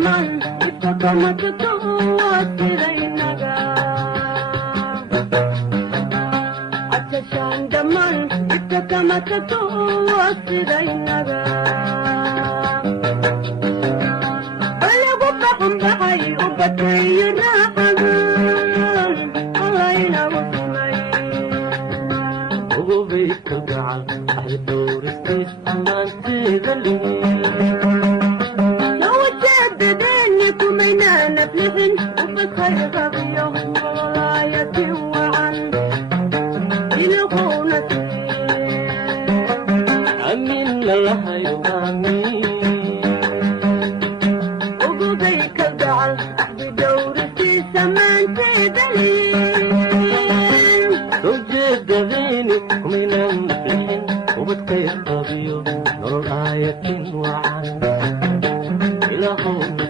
دمان كما تتوات رينغا عطشان دمان كما تتوات رينغا ولا بفهم بحي وبكي راحة الله ينوفني وبيك القعر أهل الدور استيس أمان تذلني كمينا نفلحن وبخير غبيهم وراية وعن يلقون أمين الله يغامي وقضيك الجعل بدور في سمان تدلين توجد ذيني كمينا نفلحن وبخير غبيهم وراية وعن يلقون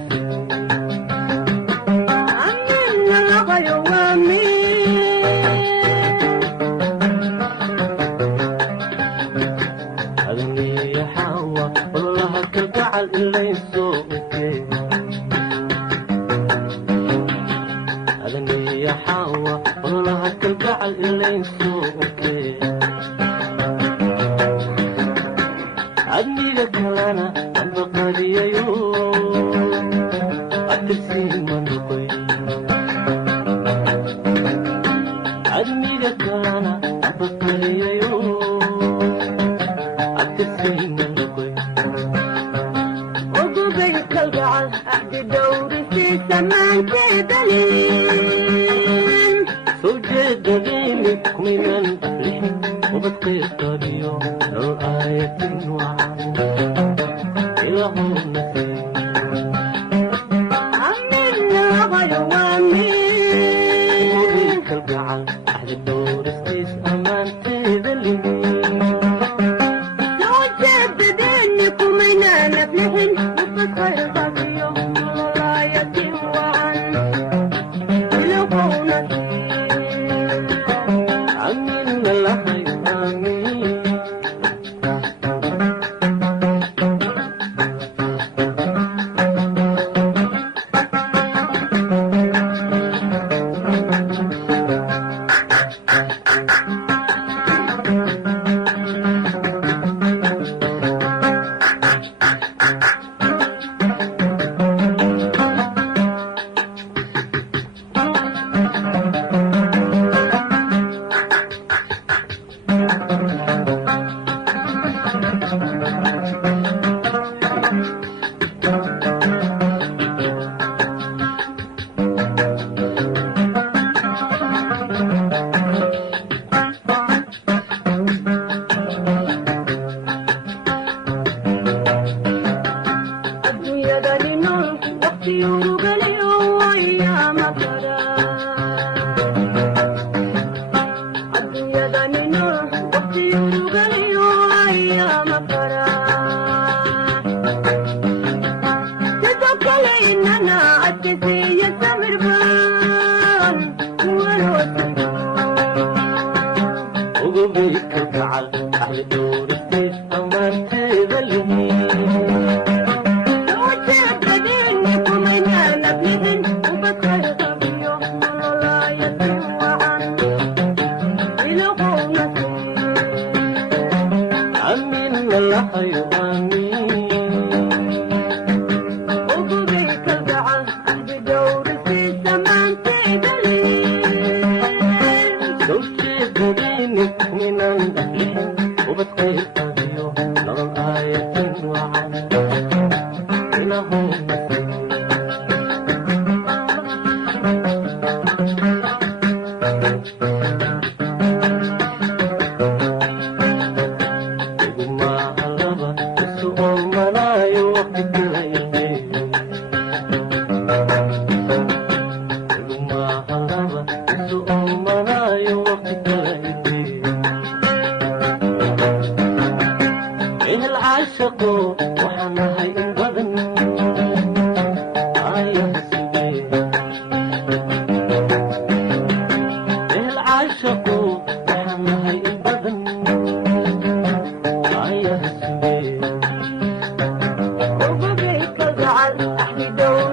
وبقيت أزعل أحلي دور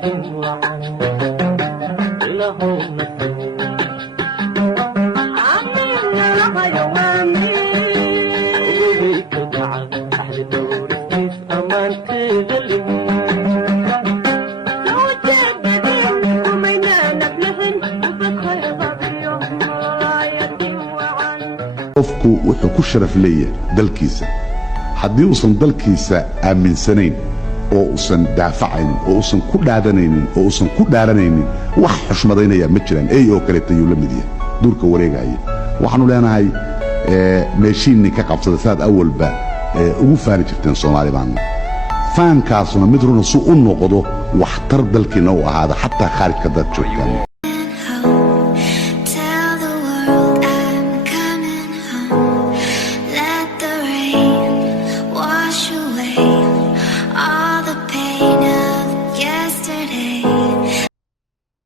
tin wacan ilahowna ogobay ka gacan axdi dhowristiis ammaanteeda leh qofku wuxuu ku sharaf leeyahay dalkiisa haddii uusan dalkiisa aaminsanayn oo uusan daafacaynin oo uusan ku dhaadanaynin oo uusan ku dhaaranaynin wax xushmadaynaya ma jiraan ey oo kaleeta yuu la mid yahay duurka wareegaya waxaanu leenahay meeshiinni ka qabsada saad awalba ugu faani jirteen soomaali baanna faankaasuna mid runa su u noqdo waxtar dalkiina u ahaada xataa khaarijka dad joogtaan